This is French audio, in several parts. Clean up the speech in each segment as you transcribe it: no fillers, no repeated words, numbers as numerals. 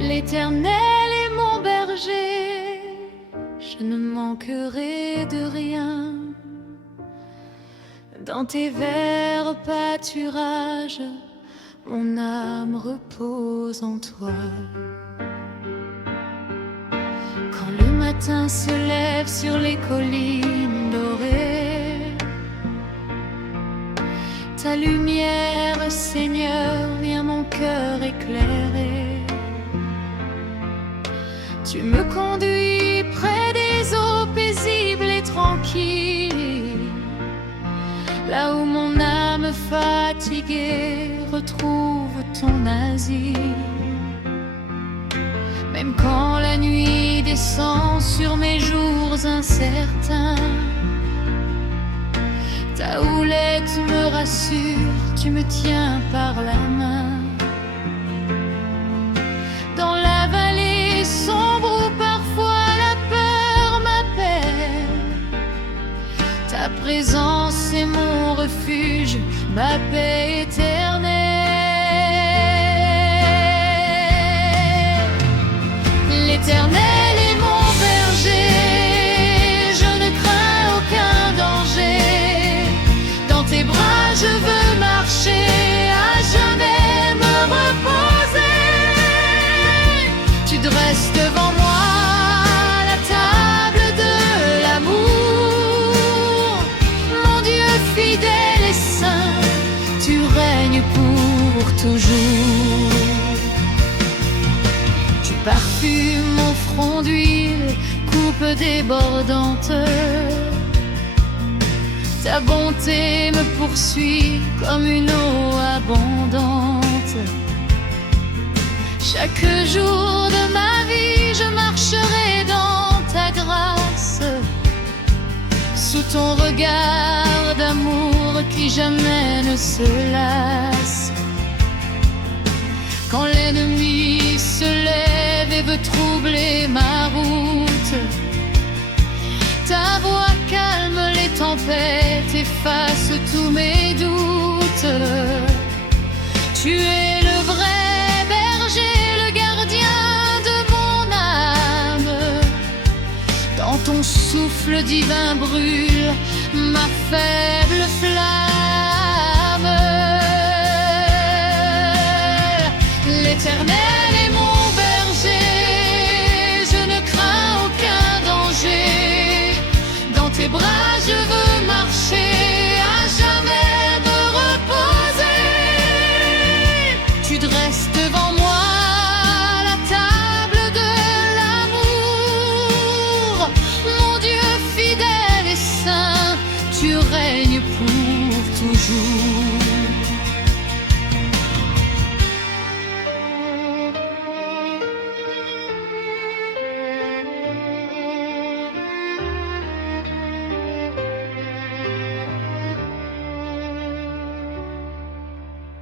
L'Éternel est mon berger, je ne manquerai de rien. Dans tes verts pâturages, mon âme repose en toi. Quand le matin se lève sur les collines dorées, ta lumière, Seigneur, vient mon cœur éclairer. Tu me conduis près des eaux paisibles et tranquilles, là où mon âme fatiguée retrouve ton asile. Même quand la nuit descend sur mes jours incertains, ta houlette me rassure, tu me tiens par la main. Dans la vallée sombre où parfois la peur m'appelle, ta présence est mon refuge, ma paix éternelle. L'Éternel est mon berger, je ne crains aucun danger. Dans tes bras je veux marcher, à jamais me reposer. Tu dresses devant moi la table de l'amour. Mon Dieu fidèle et saint, tu règnes pour toujours. Tu parfumes mon front d'huile, coupe débordante. Ta bonté me poursuit comme une eau abondante. Chaque jour de ma vie, je marcherai dans ta grâce, sous ton regard d'amour qui jamais ne se lasse. Quand l'ennemi se lève et veut troubler ma route, ta voix calme les tempêtes, efface tous mes doutes. Tu es le vrai berger, le gardien de mon âme. Dans ton souffle divin brûle ma faible flamme. L'Éternel est mon berger, je ne crains aucun danger. Dans tes bras je veux marcher, à jamais me reposer. Tu dresses devant moi la table de l'amour. Mon Dieu fidèle et saint, tu règnes pour toujours.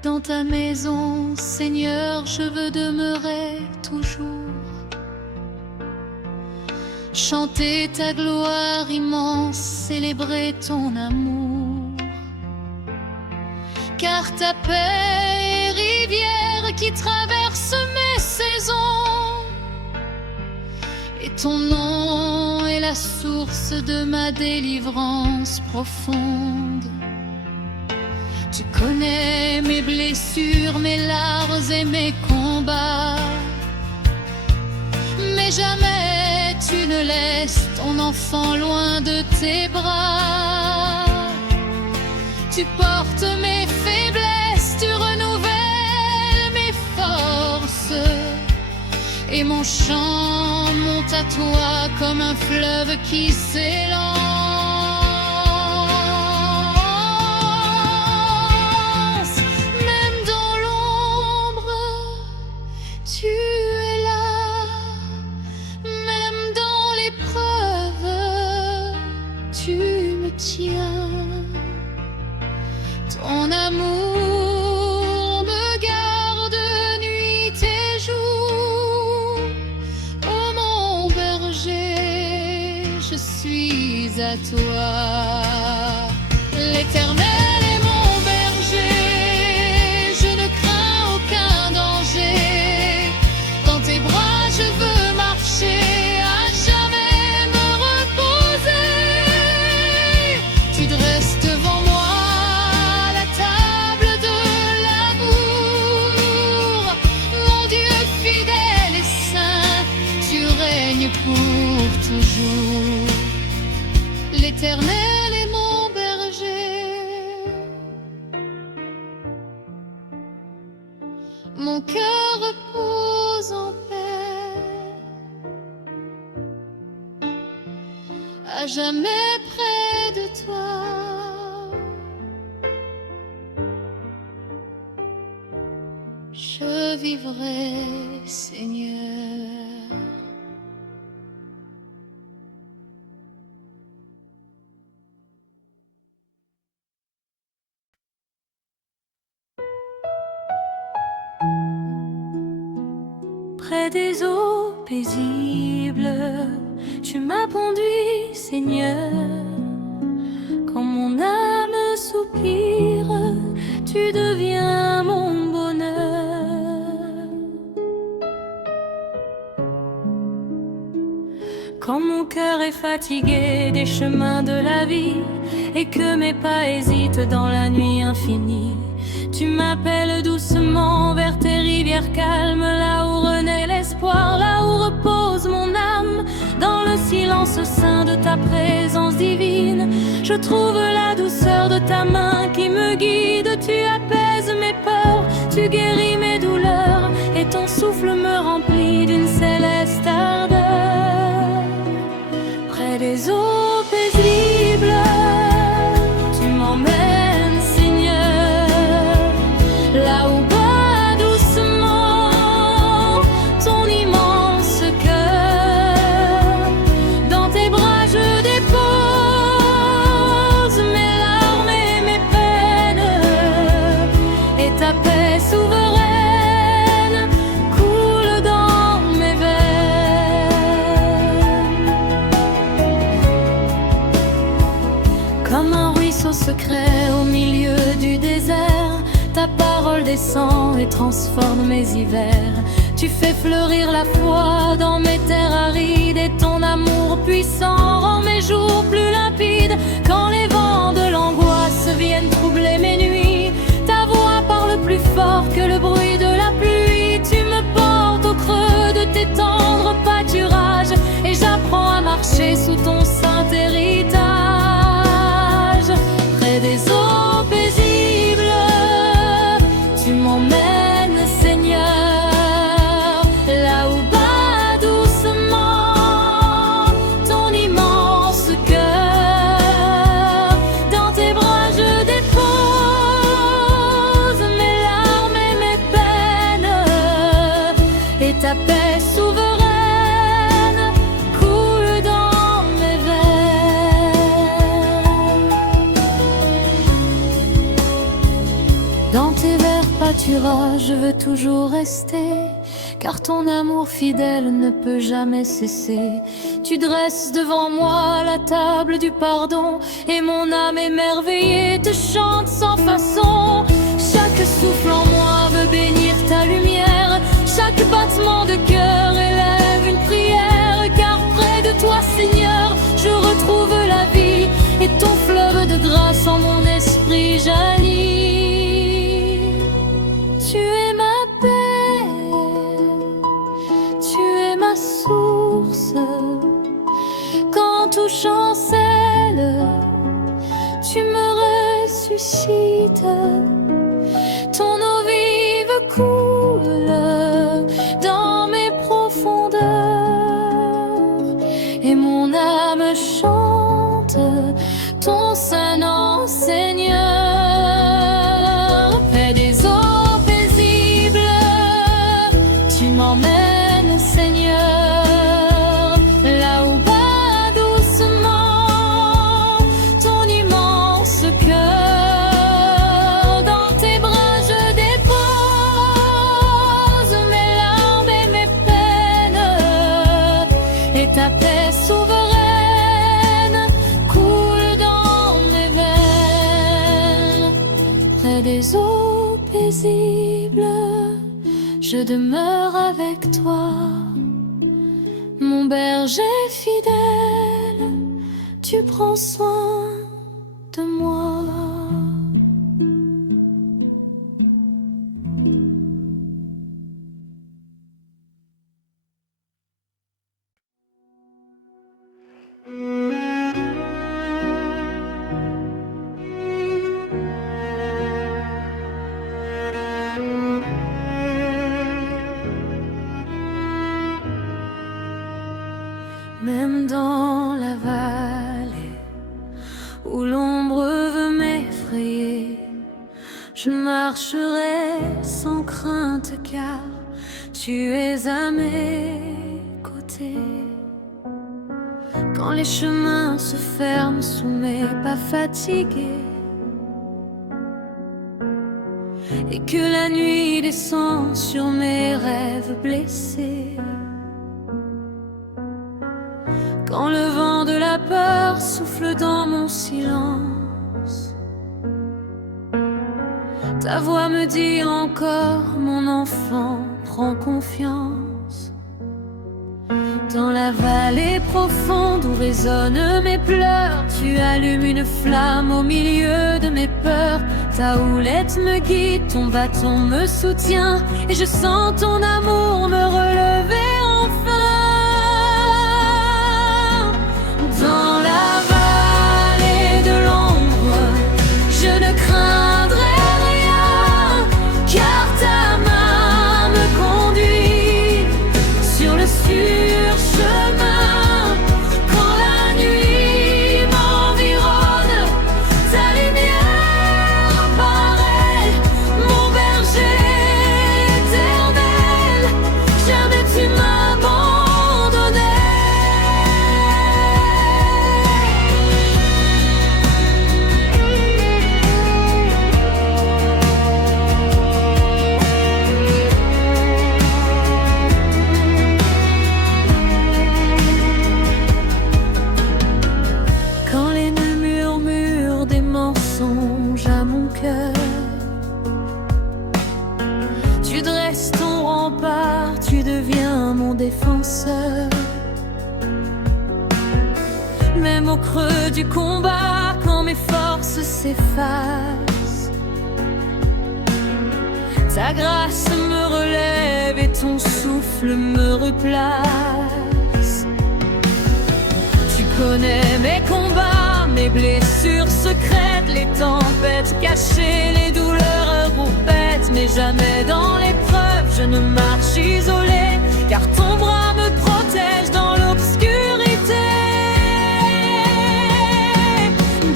Dans ta maison, Seigneur, je veux demeurer toujours. Chanter ta gloire immense, célébrer ton amour. Car ta paix est rivière qui traverse mes saisons. Et ton nom est la source de ma délivrance profonde. Tu connais mes blessures, mes larmes et mes combats. Mais jamais tu ne laisses ton enfant loin de tes bras. Tu portes mes faiblesses, tu renouvelles mes forces. Et mon chant monte à toi comme un fleuve qui s'élance. Ton amour me garde nuit et jour. Oh mon berger, à toi. L'Éternel est mon berger, je ne crains aucun danger. Dans tes bras je veux marcher, à jamais me reposer. Tu dresses devant moi la table de l'amour. Mon Dieu fidèle et saint, tu règnes pour toujours. L'Éternel est mon berger, mon cœur repose en paix, à jamais près de toi. Je vivrai, Seigneur. Près des eaux paisibles, tu m'as conduit, Seigneur. Quand mon âme soupire, tu deviens mon bonheur. Quand mon cœur est fatigué des chemins de la vie et que mes pas hésitent dans la nuit infinie, tu m'appelles doucement vers tes rivières calmes, là où renaît l'espoir, là où repose mon âme. Dans le silence saint de ta présence divine, je trouve la douceur de ta main qui me guide. Tu apaises mes peurs, tu guéris mes douleurs, et ton souffle me remplit d'une céleste ardeur. Près des eaux paisibles, tu m'emmènes, Seigneur, là où bat doucement ton immense cœur. Dans tes bras je dépose mes larmes et mes peines, et ta paix souveraine coule dans mes veines. Comme un ruisseau secret au milieu du désert, ta parole descend et transforme mes hivers. Tu fais fleurir la foi dans mes terres arides, et ton amour puissant rend mes jours plus limpides. Quand les vents de l'angoisse viennent troubler mes nuits, ta voix parle plus fort que le bruit de la pluie. Tu me portes au creux de tes tendres pâturages, et j'apprends à marcher sous ton saint héritage. Près des eaux paisibles, tu m'emmènes, Seigneur, là où bat doucement ton immense cœur. Dans tes bras je dépose mes larmes et mes peines, et ta paix souveraine coule dans mes veines. Dans tes verts pâturages, je veux toujours rester, car ton amour fidèle ne peut jamais cesser. Tu dresses devant moi la table du pardon, et mon âme émerveillée te chante sans façon. Chaque souffle en moi veut bénir ta lumière, chaque battement de cœur élève une prière. Car près de toi, Seigneur, je retrouve la vie, et ton fleuve de grâce en mon esprit jaillit. Tu es ma paix, tu es ma source. Quand tout chancelle, tu me ressuscites. Ton eau vive coule dans mes profondeurs, et mon âme chante ton saint nom, Seigneur. Près des eaux paisibles, tu m'emmènes, Seigneur, là où bat doucement ton immense cœur. Dans tes bras je dépose mes larmes et mes peines, et ta paix souveraine coule je demeure avec toi. Mon berger fidèle, tu prends soin de moi. Même dans la vallée où l'ombre veut m'effrayer, je marcherai sans crainte car tu es à mes côtés. Quand les chemins se ferment sous mes pas fatigués et que la nuit descend sur mes rêves blessés, quand le vent de la peur souffle dans mon silence, ta voix me dit encore, mon enfant, prends confiance. Dans la vallée profonde où résonnent mes pleurs, tu allumes une flamme au milieu de mes peurs. Ta houlette me guide, ton bâton me soutient, et je sens ton amour me relever enfin. Dans la vallée de l'ombre, je ne craindrai rien, car ta main me conduit sur le surchemin. Quand la nuit m'environne, ta lumière apparaît, mon berger éternel, jamais tu m'abandonnais. Quand l'ennemi murmure des mensonges à mon cœur, tu dresses ton rempart, tu deviens mon défenseur. Même au creux du combat, quand mes forces s'effacent, ta grâce me relève et ton souffle me replace. Tu connais mes combats, mes blessures secrètes, les tempêtes cachées, les douleurs roupettes, mais jamais dans l'épreuve je ne marche isolé, car ton bras me protège dans l'obscurité.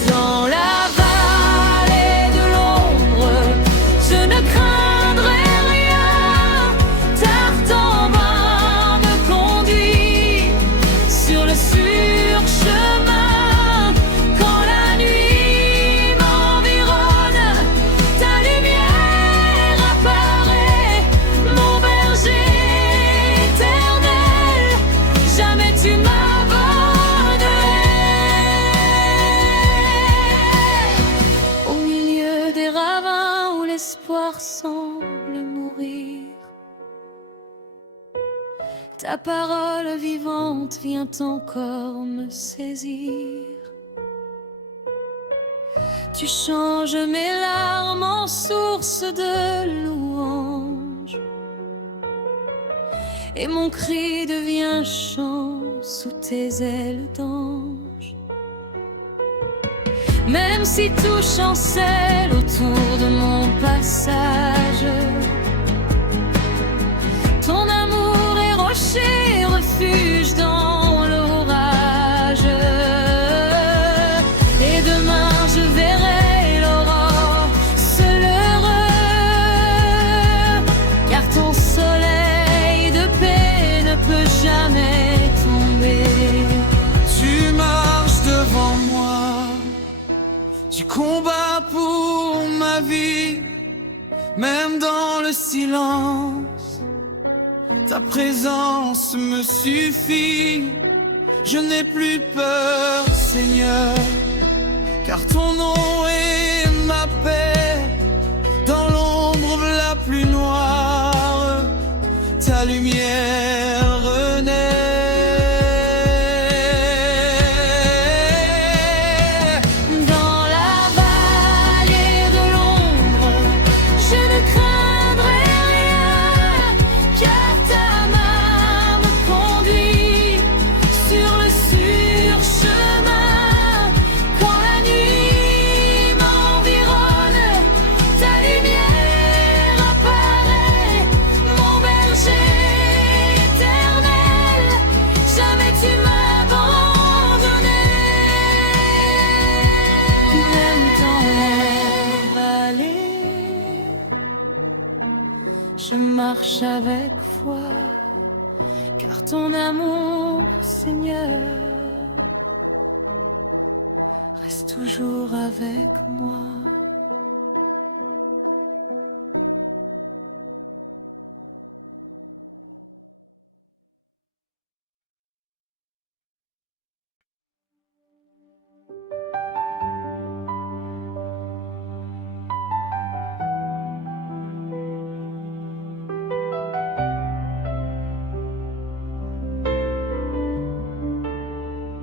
Dans la vallée de l'ombre, je ne craindrai rien, car ton bras me conduit sur le surchemin. Quand la nuit m'environne, ta lumière apparaît, mon berger éternel, jamais tu m'abandonnerais. Au milieu des ravins où l'espoir semble mourir, ta parole vivante vient encore me saisir. Tu changes mes larmes en source de louange, et mon cri devient chant sous tes ailes d'ange. Même si tout chancelle autour de mon passage, ton amour est rocher, refuge dans l'orage. Et demain je verrai l'aurore seul heureux, car ton soleil de paix ne peut jamais tomber. Tu marches devant moi, tu combats pour ma vie, même dans le silence. Ta présence me suffit, je n'ai plus peur, Seigneur, car ton nom est ma paix. Dans l'ombre la plus noire, marche avec foi, car ton amour, Seigneur, reste toujours avec moi.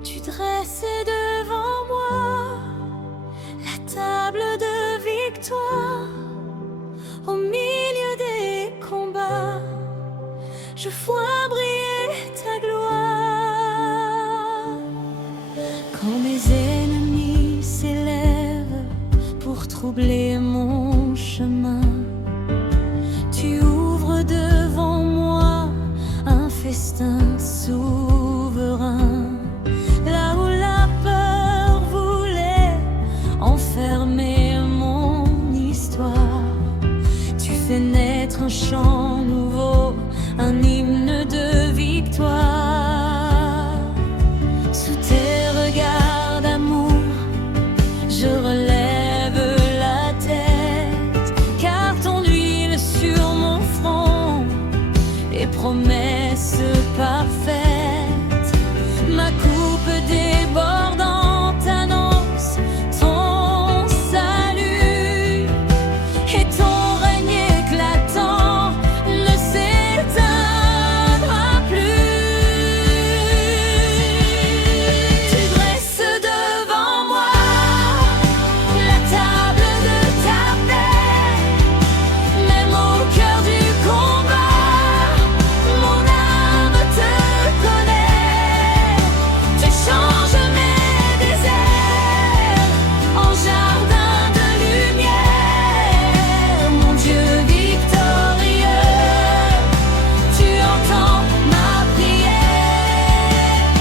Tu dressais devant moi la table de victoire. Au milieu des combats, je vois briller ta gloire. Quand mes ennemis s'élèvent pour troubler mon chemin, tu ouvres devant moi un festin souverain. Là où la peur voulait enfermer mon histoire, tu fais naître un chant nouveau, un hymne de victoire. Sous tes regards d'amour, je relève la tête, car ton huile sur mon front est promesse parfaite. Ma coupe débordante annonce ton salut, et ton règne éclatant ne s'éteindra plus. Tu dresses devant moi la table de ta paix, même au cœur du combat, mon âme te connaît. Tu changes mes déserts en jardin de lumière, mon Dieu victorieux, tu entends ma prière.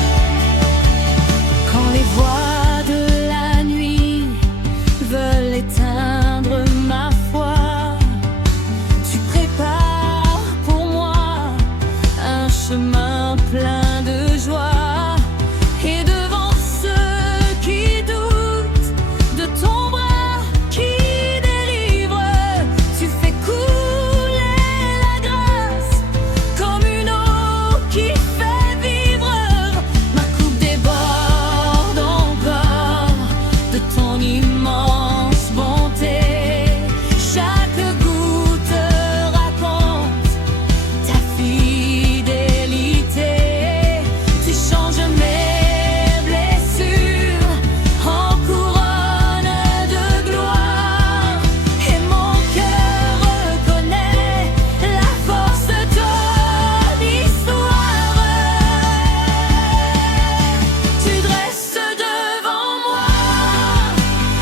Quand les voix de la nuit veulent éteindre ma foi, tu prépares pour moi un chemin plein de joie. Et devant ceux qui doutent de ton bras qui délivre, tu fais couler la grâce comme une eau qui fait vivre. Ma coupe déborde encore de ton immense bonté. Chaque goutte raconte ta fidélité. Tu changes mes blessures en couronne de gloire, et mon cœur reconnaît la force de ton histoire. Tu dresses devant moi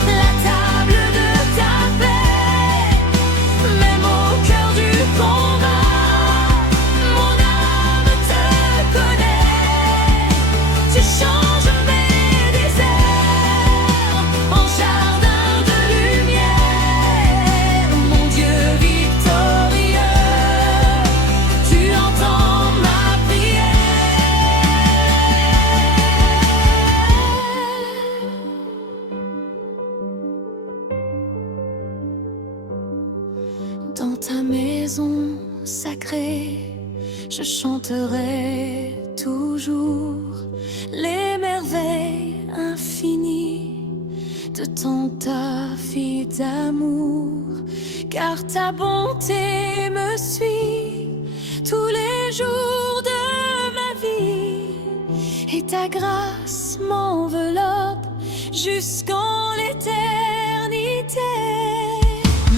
la table de ta paix, même au cœur du combat, mon âme te connaît. Tu changes mes déserts en jardin de lumière, mon Dieu victorieux, tu entends ma prière. Dans ta maison sacrée, je chanterai toujours les merveilles infinies de ton ta vie d'amour, car ta bonté me suit tous les jours de ma vie, et ta grâce m'enveloppe jusqu'en l'éternité.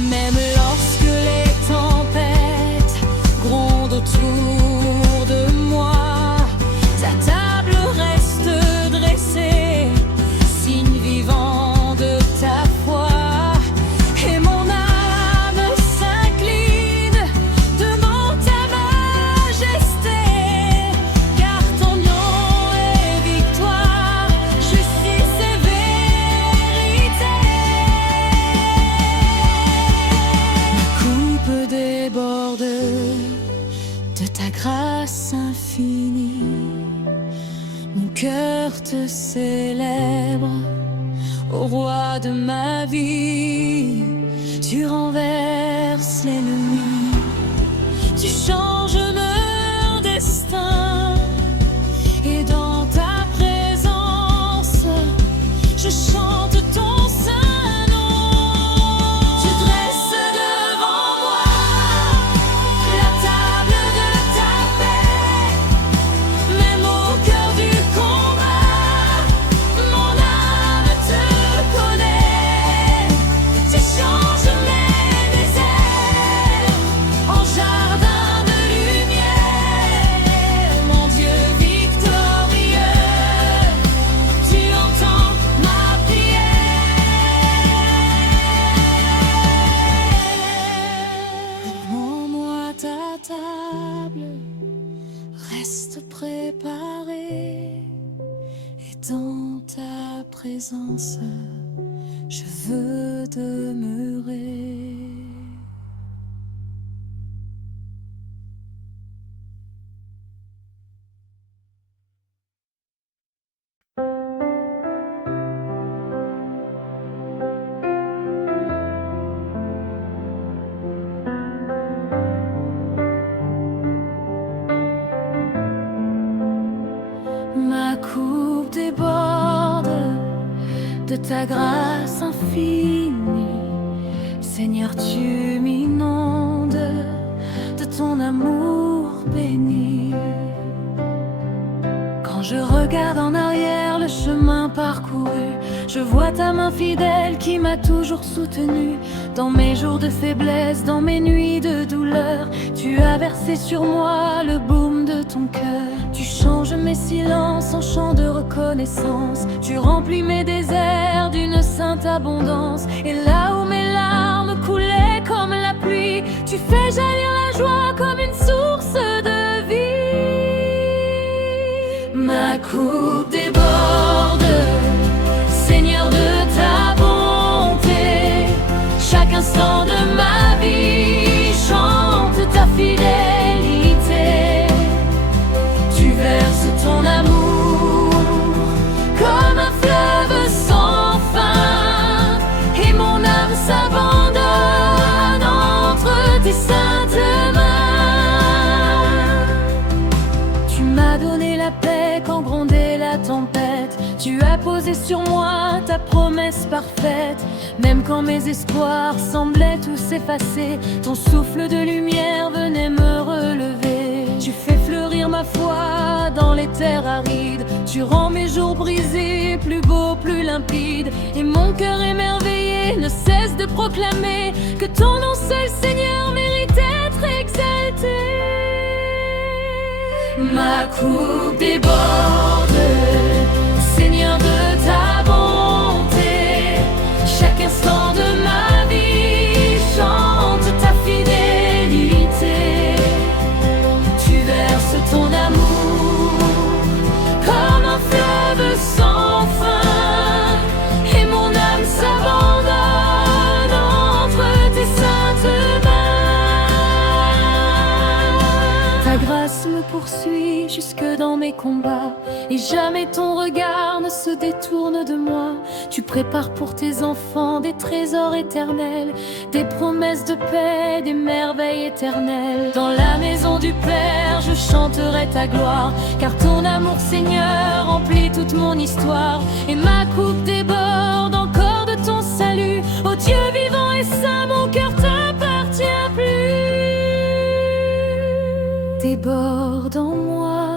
Même lorsque les tempêtes grondent autour de moi, ta table reste dressée, signe vivant de ta foi. Et mon âme s'incline devant ta majesté, car ton nom est victoire, justice et vérité. cœur te célèbre, au roi de ma vie. Tu renverses l'ennemi, tu changes mon destin, et dans ta présence, je chante ton saint nom. Tu dresses devant moi la table de ta paix, même au cœur du combat, mon âme te connaît. Tu changes mes déserts en jardin de lumière, mon Dieu victorieux, tu entends ma prière. Prends-moi ta table, reste préparée, et dans ta présence, je veux demeurer. Ma coupe déborde de ta grâce infinie. Seigneur, tu m'inondes de ton amour béni. Quand je regarde en arrière le chemin parcouru, je vois ta main fidèle qui m'a toujours soutenu. Dans mes jours de faiblesse, dans mes nuits de douleur, tu as versé sur moi le baume de ton cœur. Tu changes mes silences en chants de reconnaissance. Tu remplis mes déserts d'une sainte abondance. Et là où mes larmes coulaient comme la pluie, tu fais jaillir la joie comme une source de vie. Ma coupe déborde, Seigneur, de ta bonté. Chaque instant de ma vie chante ta fidélité. Tu verses ton amour comme un fleuve sans fin, et mon âme s'abandonne entre tes saintes mains. Tu m'as donné la paix quand grondait la tempête. Tu as posé sur moi ta promesse parfaite. Même quand mes espoirs semblaient tous s'effacer, ton souffle de lumière venait me relever. Tu fais fleurir ma foi dans les terres arides. Tu rends mes jours brisés plus beaux, plus limpides. Et mon cœur émerveillé ne cesse de proclamer que ton nom seul, Seigneur, mérite d'être exalté. Ma coupe déborde, Seigneur, de ta bonté. Chaque instant de ma vie chante ta fidélité. Tu verses ton amour comme un fleuve sans fin, et mon âme s'abandonne entre tes saintes mains. Ta grâce me poursuit jusque dans mes combats, et jamais ton regard ne se détourne de moi. Tu prépares pour tes enfants des trésors éternels, des promesses de paix, des merveilles éternelles. Dans la maison du Père, je chanterai ta gloire, car ton amour, Seigneur, remplit toute mon histoire. Et ma coupe déborde encore de ton salut. Ô Dieu vivant et saint, mon cœur t'appartient plus. Déborde en moi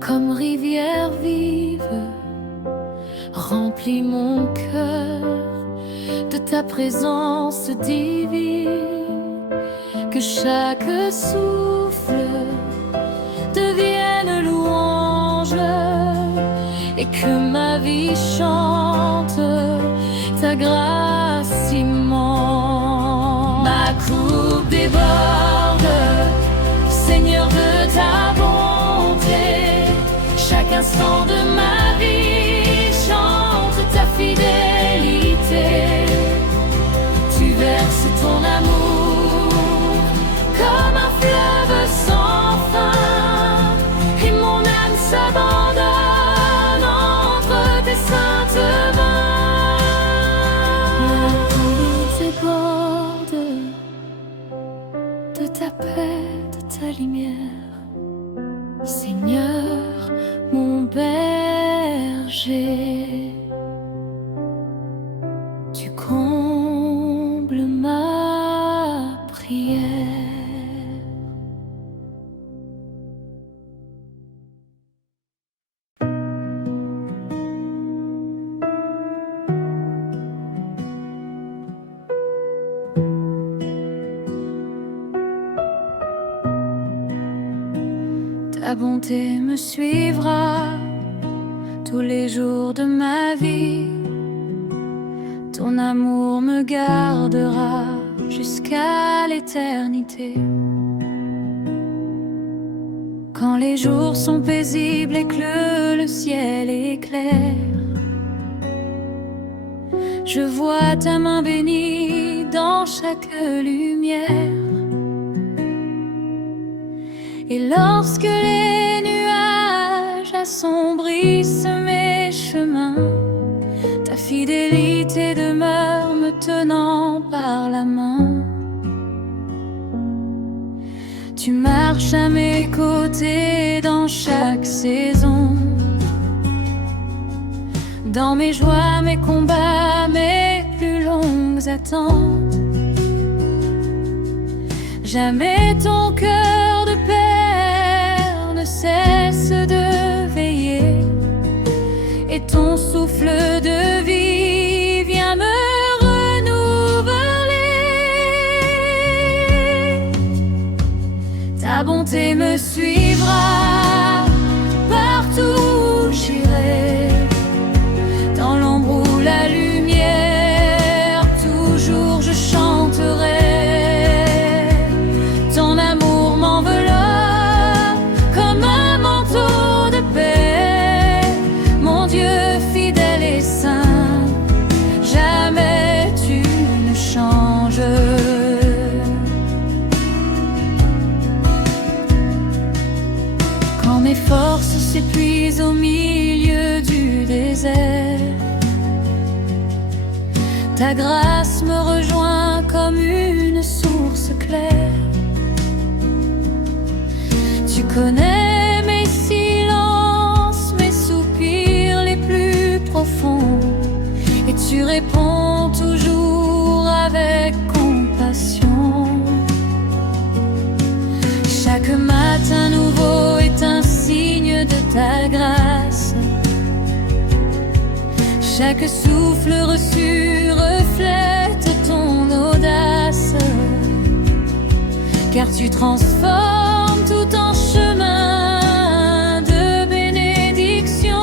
comme rivière vive, remplis mon cœur de ta présence divine. Que chaque souffle devienne louange, et que ma vie chante ta grâce immense. Ma coupe déborde, Seigneur, de ta bonté. Chaque instant de ma vie chante ta fidélité. Tu verses ton amour comme un fleuve sans fin, et mon âme s'abandonne berger, tu combles ma prière. Ta bonté me suivra tous les jours de ma vie. Ton amour me gardera jusqu'à l'éternité. Quand les jours sont paisibles et que le ciel est clair, je vois ta main bénie dans chaque lumière. Et lorsque les nuages assombrissent mes chemins, ta fidélité demeure me tenant par la main. Tu marches à mes côtés dans chaque saison, dans mes joies, mes combats, mes plus longues attentes. Jamais ton cœur de père ne cesse de veiller, et ton souffle de vie vient me renouveler. Ta bonté me suivra partout où j'irai, dans l'ombre ou la lumière, toujours je chanterai. Ton amour m'enveloppe comme un manteau de paix, mon Dieu fidèle et saint, jamais tu ne changes. Quand mes forces s'épuisent au milieu du désert, ta grâce me rejoint comme une source claire. Tu connais mes silences, mes soupirs les plus profonds, et tu réponds toujours avec compassion. Chaque matin nouveau est un signe de ta grâce. Chaque souffle reçu reflète ton audace, car tu transformes tout en chemin de bénédiction,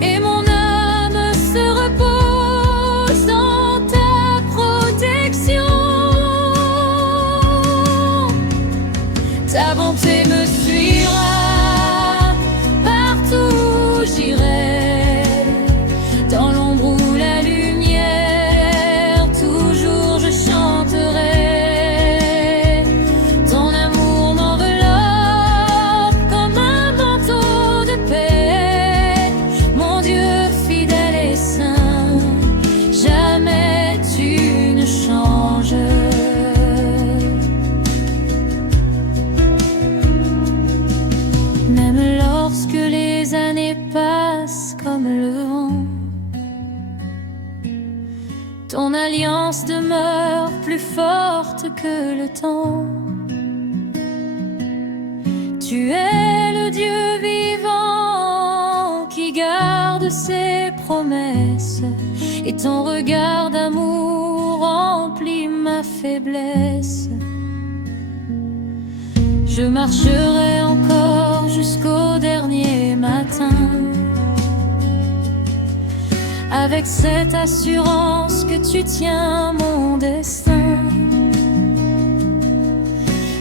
et mon âme se repose dans ta protection. Ta bonté me suivra partout où j'irai, dans l'ombre ou la lumière, toujours je chanterai. Ton amour m'enveloppe comme un manteau de paix, mon Dieu fidèle et saint, jamais tu ne changes. Même lorsque les années passent comme le vent, ton alliance demeure plus forte que le temps. Tu es le Dieu vivant qui garde ses promesses, et ton regard d'amour remplit ma faiblesse. Je marcherai encore jusqu'au dernier matin, avec cette assurance que tu tiens mon destin.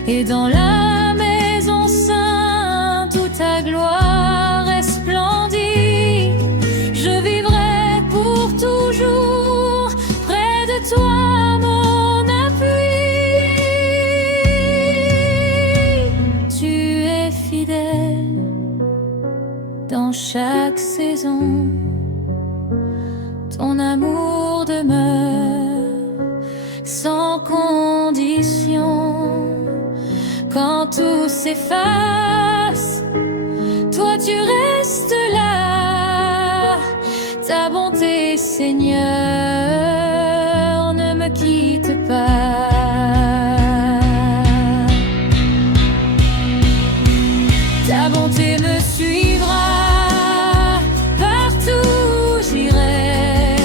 Et dans la maison sainte où ta gloire resplendit, je vivrai pour toujours près de toi, mon appui. Tu es fidèle dans chaque saison, ton amour demeure sans condition. Quand tout s'efface, toi tu restes là. Seigneur, ne me quitte pas. Ta bonté me suivra, partout j'irai,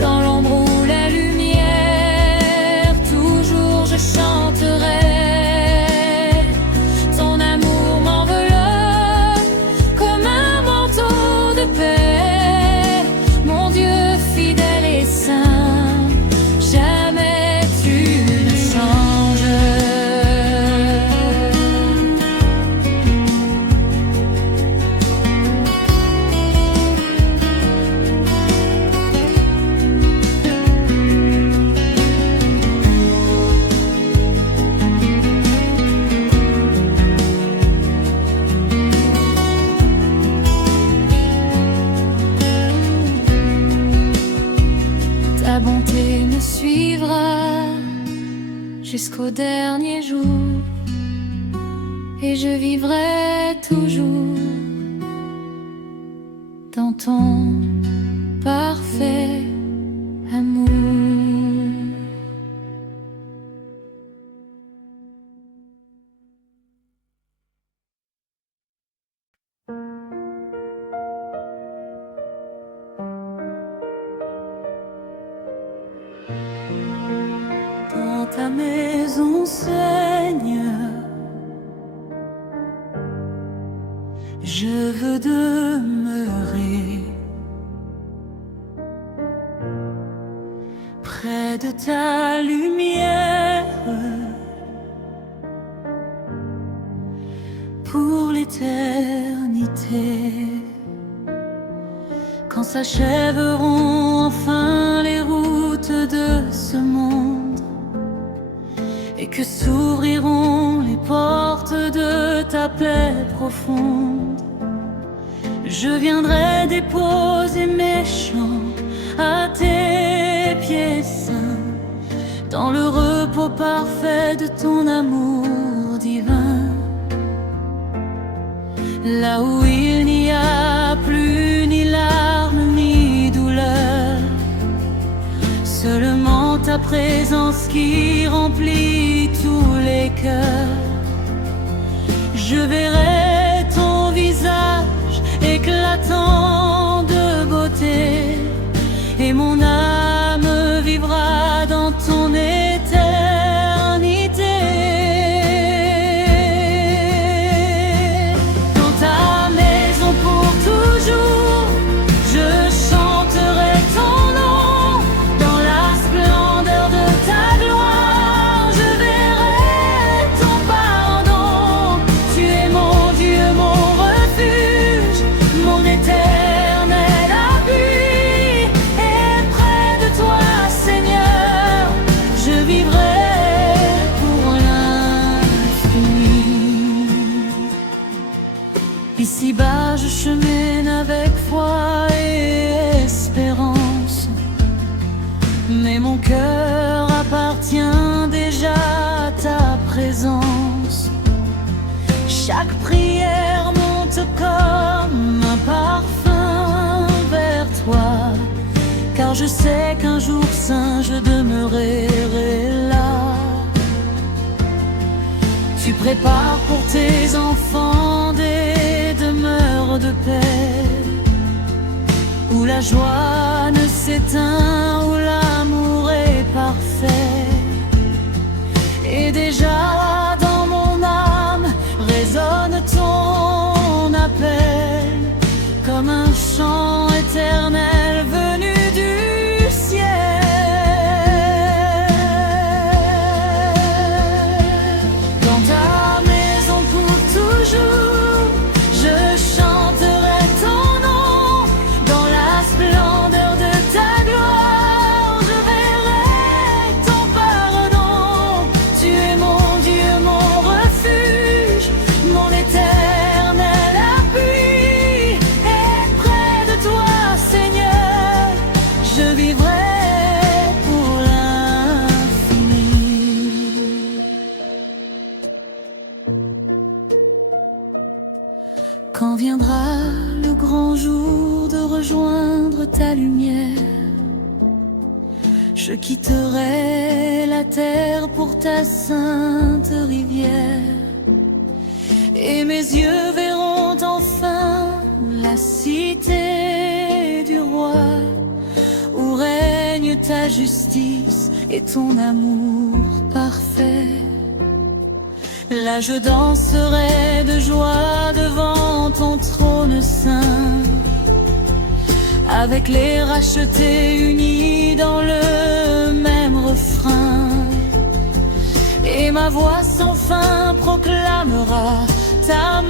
dans l'ombre ou la lumière, toujours je chanterai. Ton amour m'enveloppe comme un manteau de paix, mon Dieu fidèle et saint, jamais tu ne changes. Ta bonté me suivra jusqu'au dernier jour, et je vivrai toujours dans ton parfait amour. Dans ta maison, Seigneur, je veux demeurer près de ta lumière pour l'éternité. Quand s'achèveront enfin les routes de ce monde, et que s'ouvriront les portes de ta paix profonde, je viendrai déposer mes chants à tes pieds saints, dans le repos parfait de ton amour divin, là où il n'y a plus ni larmes ni douleur, seulement ta présence qui remplit tous les cœurs. Je verrai ton visage éclatant de beauté, et mon âme vivra dans ton éternité. Dans ta maison pour toujours, je chanterai ton nom, dans la splendeur de ta gloire, je verrai ton pardon. Tu es mon Dieu, mon refuge, mon éternel appui, et près de toi, Seigneur, je vivrai pour l'infini. Ici-bas, je chemine avec foi et espérance, mais mon cœur appartient déjà à ta présence. Chaque prière monte comme un parfum vers toi, car je sais qu'un jour saint je demeurerai là. Tu prépares pour tes enfants des demeures de paix, où la joie ne s'éteint, où l'amour est parfait. Et déjà dans mon âme résonne ton appel, comme un chant éternel venu du ciel. Dans ta maison pour toujours, je chanterai ton nom, dans la splendeur de ta gloire, je verrai ton pardon. Tu es mon Dieu, mon refuge, mon éternel appui, et près de toi, Seigneur, je vivrai pour l'infini. Quand viendra le le grand jour de rejoindre ta lumière, je quitterai la terre pour ta sainte rivière. Et mes yeux verront enfin la cité du roi, où règne ta justice et ton amour parfait. Là je danserai de joie devant ton trône saint, avec les rachetés unis dans le même refrain. Et ma voix sans fin proclamera ta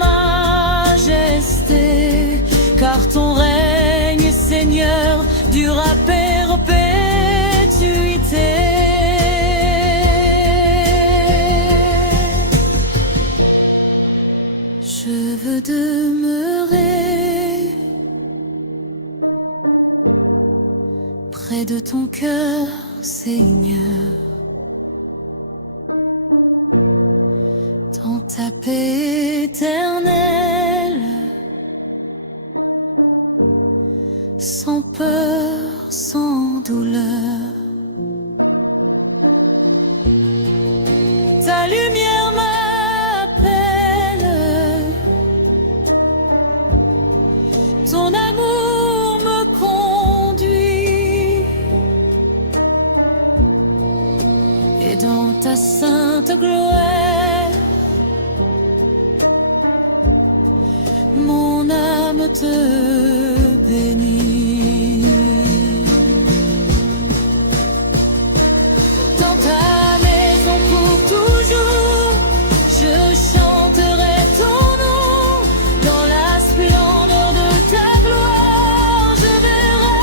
majesté, car ton règne, Seigneur, dure à perpétuité. Je veux demeurer près de ton cœur, Seigneur, dans ta paix éternelle, sans peur, sans douleur. Ta lumière m'appelle, ton amour me conduit, et dans ta sainte gloire, mon âme te bénit. Dans ta maison pour toujours, je chanterai ton nom. Dans la splendeur de ta gloire, je verrai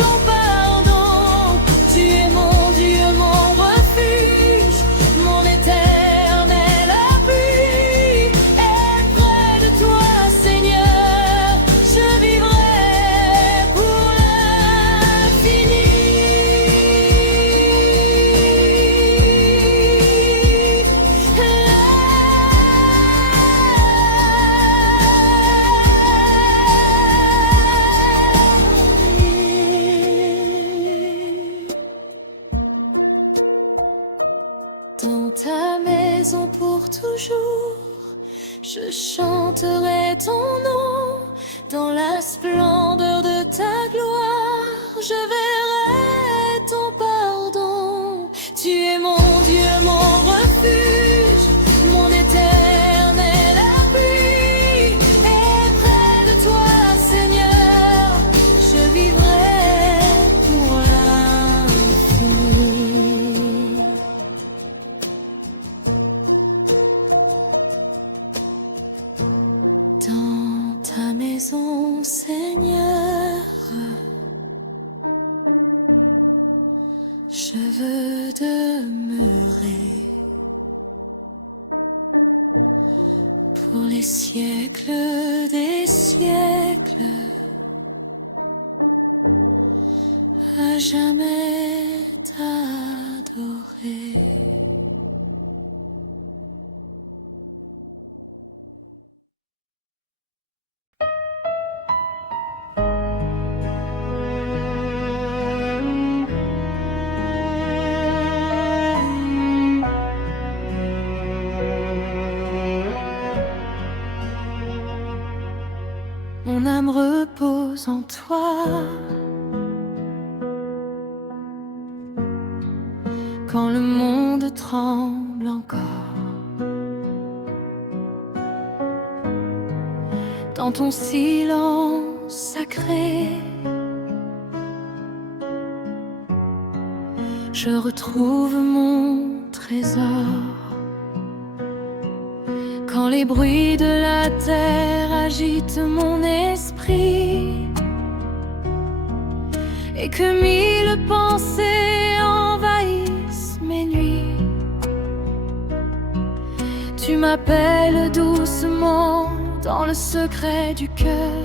ton pardon. Tu es mon Dieu, mon refuge, mon éternel appui. Et près de toi, Seigneur, je vivrai pour l'infini. Dans ta maison pour toujours, je chanterai ton nom. Dans la splendeur de ta gloire, je verrai ton pardon. Tu es mon Dieu, mon refuge, mon éternel appui. Et près de toi, Seigneur, je vivrai pour l'infini. Dans ta maison, Seigneur, je veux demeurer pour les siècles des siècles, à jamais t'adorer. Mon âme repose en toi. Quand le monde tremble encore, dans ton silence sacré, je retrouve mon trésor. Quand les bruits de la terre agitent mon esprit, et que mille pensées envahissent mes nuits, tu m'appelles doucement dans le secret du cœur,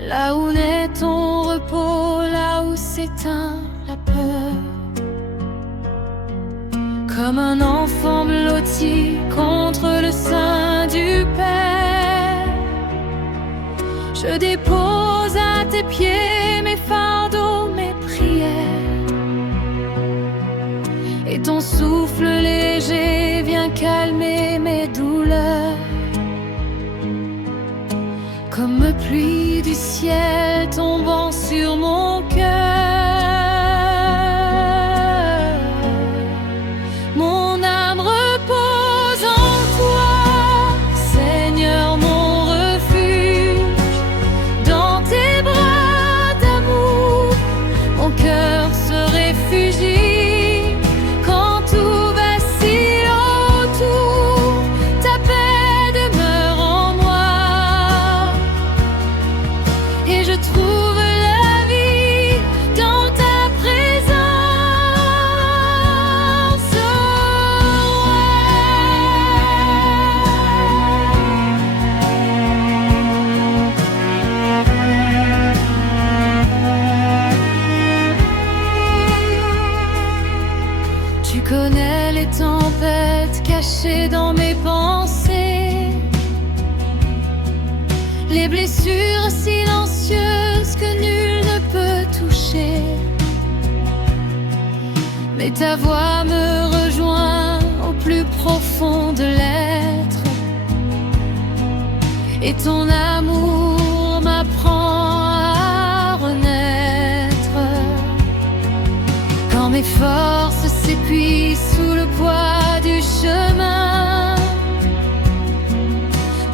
là où naît ton repos, là où s'éteint la peur. Comme un enfant blotti contre le sein du Père, Je dépose à tes pieds mes fardeaux, mes prières. Et ton souffle léger vient calmer mes douleurs. Comme pluie du ciel tombant sur mon cœur. Mon âme repose en toi, Seigneur, mon refuge. Dans tes bras d'amour, mon cœur se réfugie. Quand tout vacille autour, ta paix demeure en moi. Et je trouve la vie dans ta présence. Tu connais les tempêtes cachées dans mes pensées, les blessures silencieuses que nul ne peut toucher. Mais ta voix me rejoint au plus profond de l'être, et ton amour m'apprend à renaître. Quand mes forces s'épuisent sous le poids du chemin,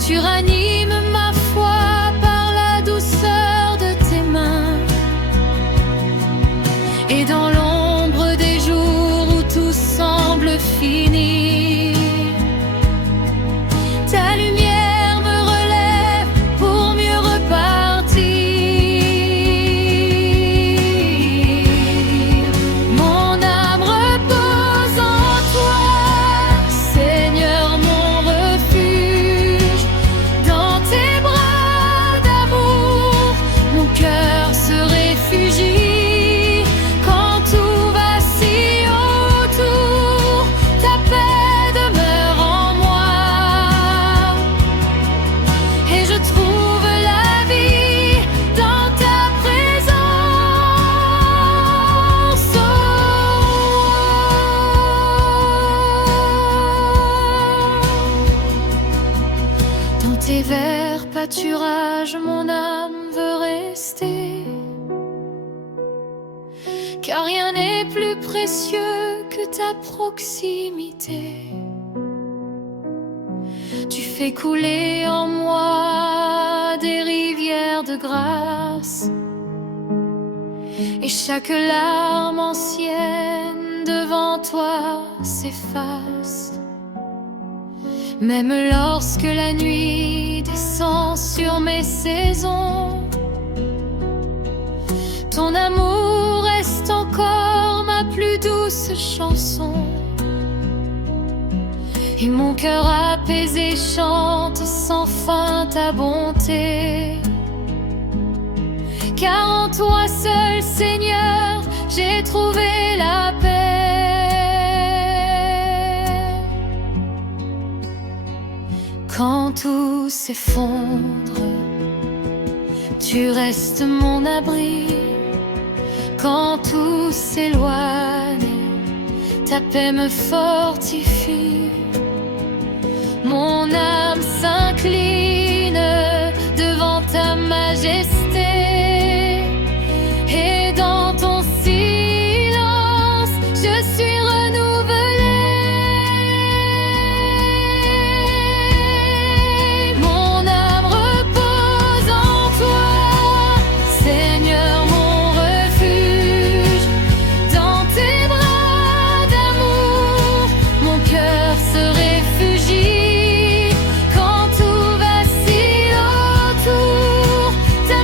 tu ranimes ma foi par la douceur de tes mains. Et dans l'ombre des jours où tout semble fini, ta lumière me relève pour mieux repartir. Mon âme repose en toi, Seigneur, mon refuge. Dans tes bras d'amour, mon cœur se réfugie. Quand tout vacille autour, ta paix demeure en moi. Et je trouve la vie dans ta présence. Dans tes verts pâturages, mon âme veut rester. Car rien n'est plus précieux que ta proximité. Tu fais couler en moi des rivières de grâce, et chaque larme ancienne devant toi s'efface. Même lorsque la nuit descend sur mes saisons, ton amour reste encore ma plus douce chanson. Et mon cœur apaisé chante sans fin ta bonté. Car en toi seul, Seigneur, j'ai trouvé la paix. Quand tout s'effondre, tu restes mon abri. Quand tout s'éloigne, ta paix me fortifie. Mon âme s'incline devant ta majesté, et dans ton silence, je suis renouvelée. Mon âme repose en toi, Seigneur, mon refuge. Dans tes bras d'amour, mon cœur se réfugie. Quand tout vacille autour, ta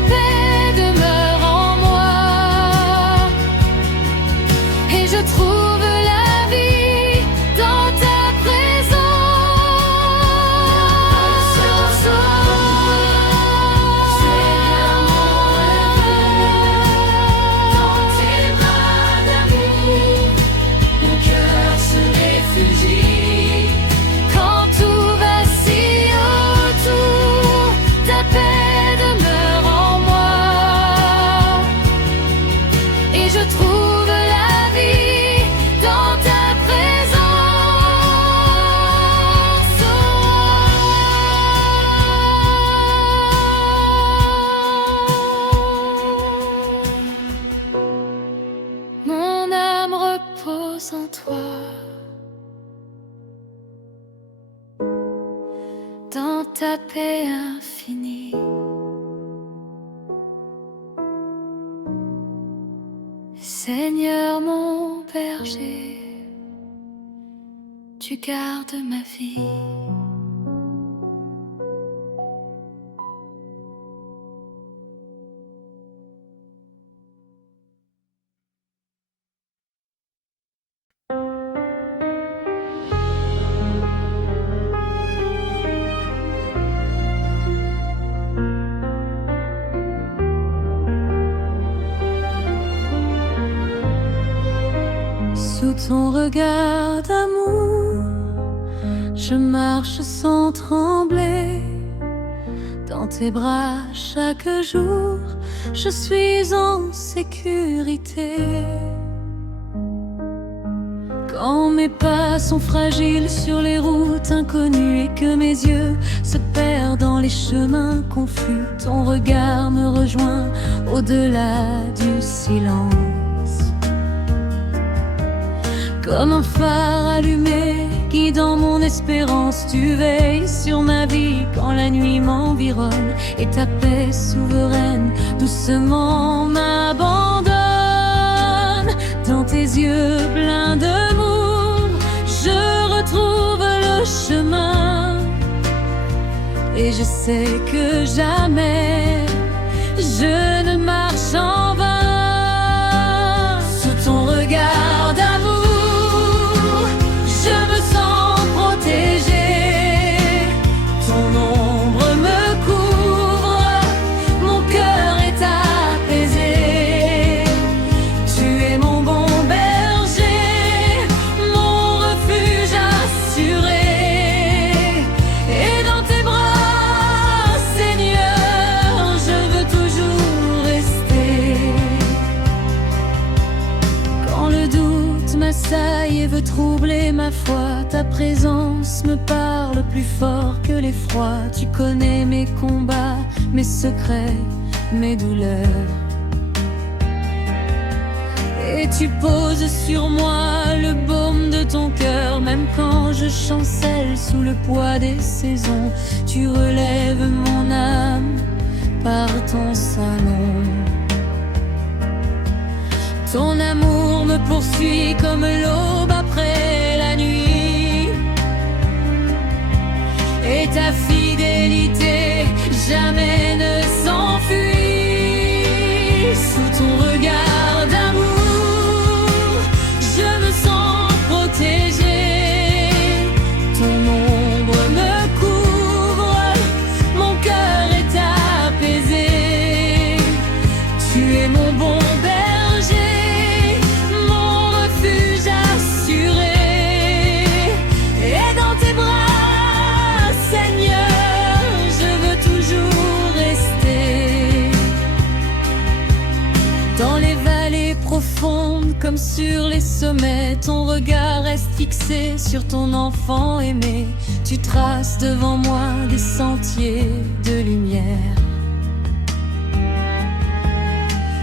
ta paix infinie. Seigneur mon berger, tu gardes ma vie. Sous ton regard d'amour, je marche sans trembler. Dans tes bras chaque jour, je suis en sécurité. Quand mes pas sont fragiles sur les routes inconnues et que mes yeux se perdent dans les chemins confus, ton regard me rejoint au-delà du silence. Comme un phare allumé, guidant mon espérance, tu veilles sur ma vie quand la nuit m'environne. Et ta paix souveraine doucement m'abandonne. Dans tes yeux pleins d'amour, je retrouve le chemin. Et je sais que jamais je ne marche en vain. Sous ton regard d'amour, et veut troubler ma foi, ta présence me parle plus fort que l'effroi. Tu connais mes combats, mes secrets, mes douleurs. Et tu poses sur moi le baume de ton cœur. Même quand je chancelle sous le poids des saisons, tu relèves mon âme par ton sein long. Ton amour me poursuit comme l'aube après la nuit. Et ta fidélité jamais ne s'enfuit. Sous ton regard d'amour, je me sens protégée. Ton ombre me couvre, mon cœur est apaisé. Tu es mon bon berger, comme sur les sommets. Ton regard reste fixé sur ton enfant aimé. Tu traces devant moi des sentiers de lumière.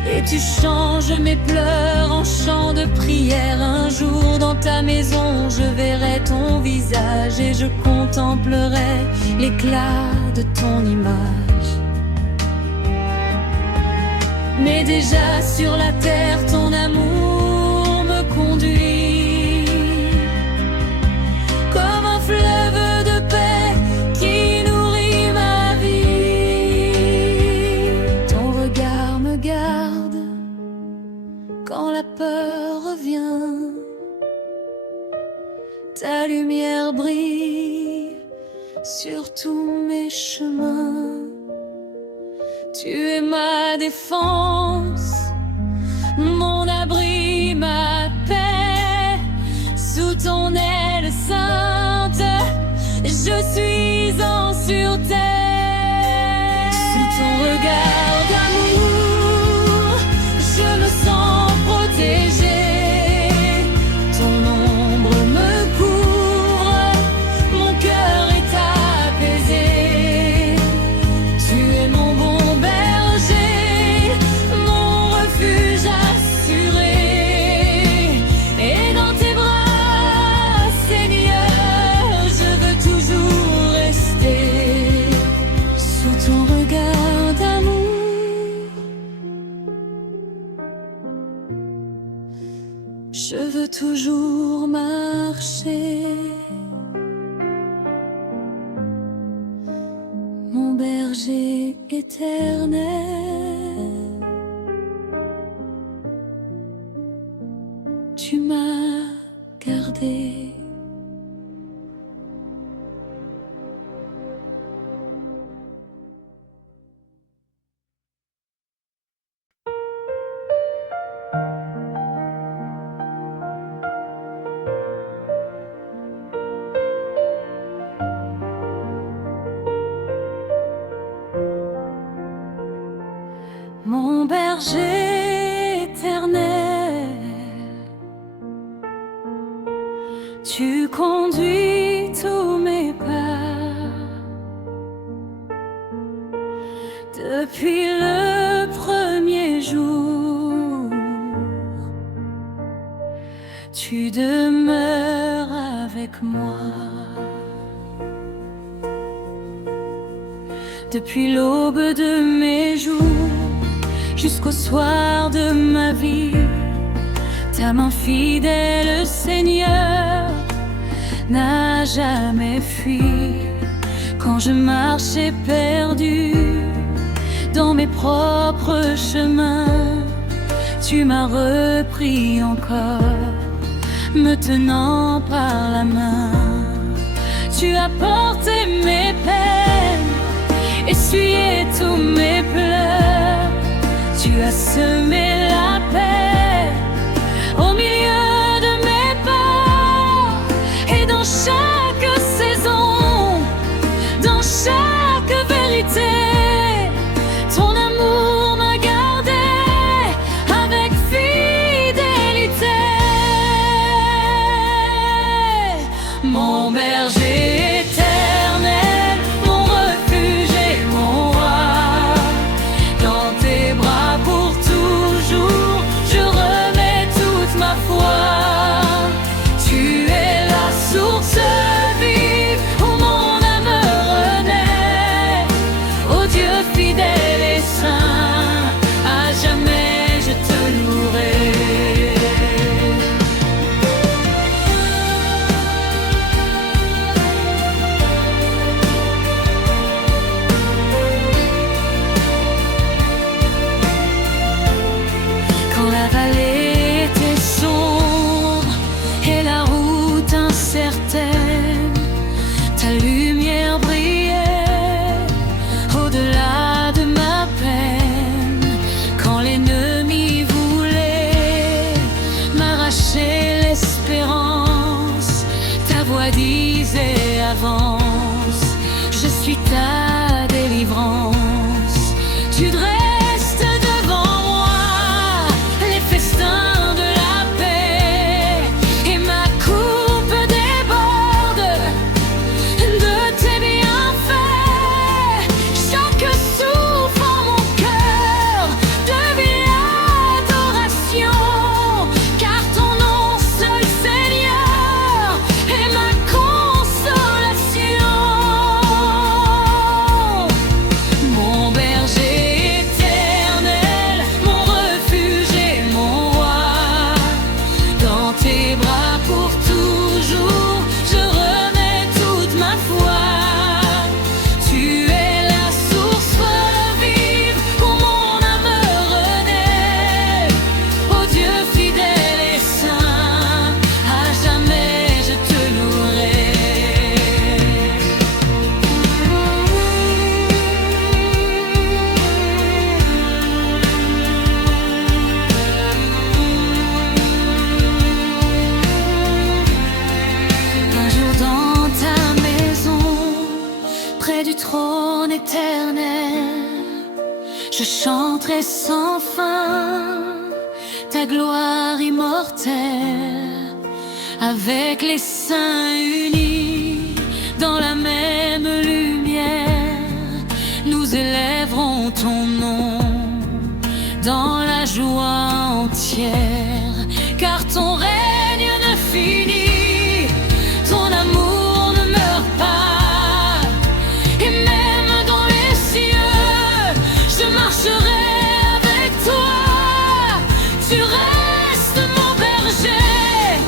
Et tu changes mes pleurs en chants de prière. Un jour dans ta maison, je verrai ton visage et je contemplerai l'éclat de ton image. Mais déjà sur la terre, ton amour me conduit comme un fleuve de paix qui nourrit ma vie. Ton regard me garde quand la peur revient. Ta lumière brille sur tous mes chemins. Tu es ma défense, mon abri, ma paix. Sous ton aile sainte, je suis en sûreté. Sous ton regard d'amour, je me sens protégée. Ton ombre me couvre, mon cœur est apaisé. Tu es mon bon berger, mon refuge assuré. Et dans tes bras, Seigneur, je veux toujours rester. toujours marcher. Mon berger éternel, tu m'as gardé. Mon berger éternel, tu conduis tous mes pas. Depuis le premier jour, tu demeures avec moi. Depuis l'aube de mes jours jusqu'au soir de ma vie, ta main fidèle, Seigneur, n'a jamais fui. Quand je marchais perdu dans mes propres chemins, tu m'as repris encore, me tenant par la main. Tu as porté mes peines, essuyé tous mes pleurs. Tu as semé la paix au milieu de mes pas. Et dans chaque saison, dans chaque vérité, ton amour m'a gardé avec fidélité. Mon berger éternel, mon refuge et mon roi, dans tes bras pour toujours, je remets toute ma foi. Tu es la source vive où mon âme renaît. Ô Dieu fidèle et saint, à jamais je te louerai. Quand la vallée était sombre et la route incertaine, ta lumière brillait au-delà de ma peine. Quand l'ennemi voulait m'arracher l'espérance, ta voix disait avance, je suis ta délivrance. Tu dresses devant moi les festins de la paix, et ma coupe déborde de tes bienfaits. Chaque souffle en mon cœur devient adoration, car ton nom seul, Seigneur, est ma consolation. Mon berger éternel, mon refuge et mon roi, dans tes bras pour toujours, je remets toute ma foi. Tu es la source vive où mon âme renaît. Ô Dieu fidèle et saint, à jamais je te louerai. Un jour dans ta maison, près du trône éternel, je chanterai sans fin ta gloire immortelle. Avec les saints unis dans la même lumière, nous élèverons ton nom dans la joie entière, car ton règne ne finit, ton amour ne meurt pas, et même dans les cieux, je marcherai avec toi. Tu restes mon berger,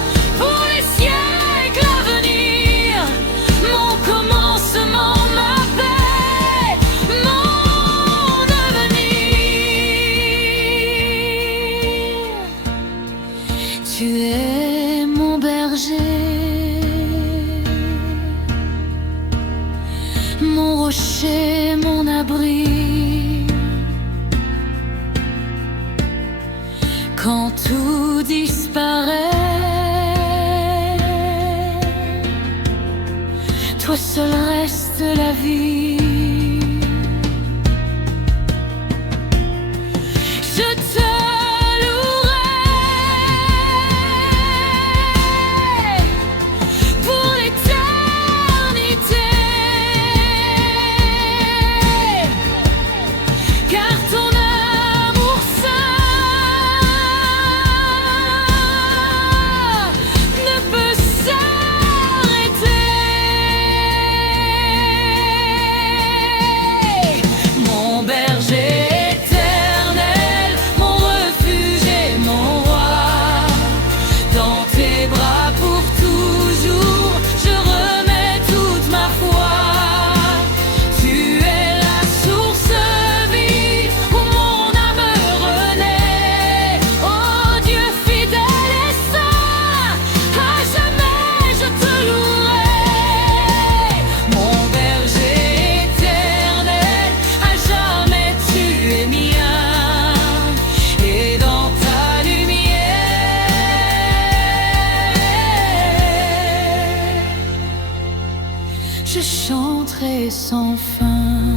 mon rocher, mon abri. Quand tout disparaît, toi seul reste la vie. Je te louerai pour l'éternité, car ton amour saint ne peut s'arrêter. Mon berger éternel, mon refuge et mon roi, dans tes bras pour toujours, je remets toute ma foi. Tu es la source vive où mon âme renaît. Oh Dieu fidèle et saint, à jamais je te louerai. Mon berger éternel, à jamais tu es mien, et dans ta lumière je chanterai sans fin.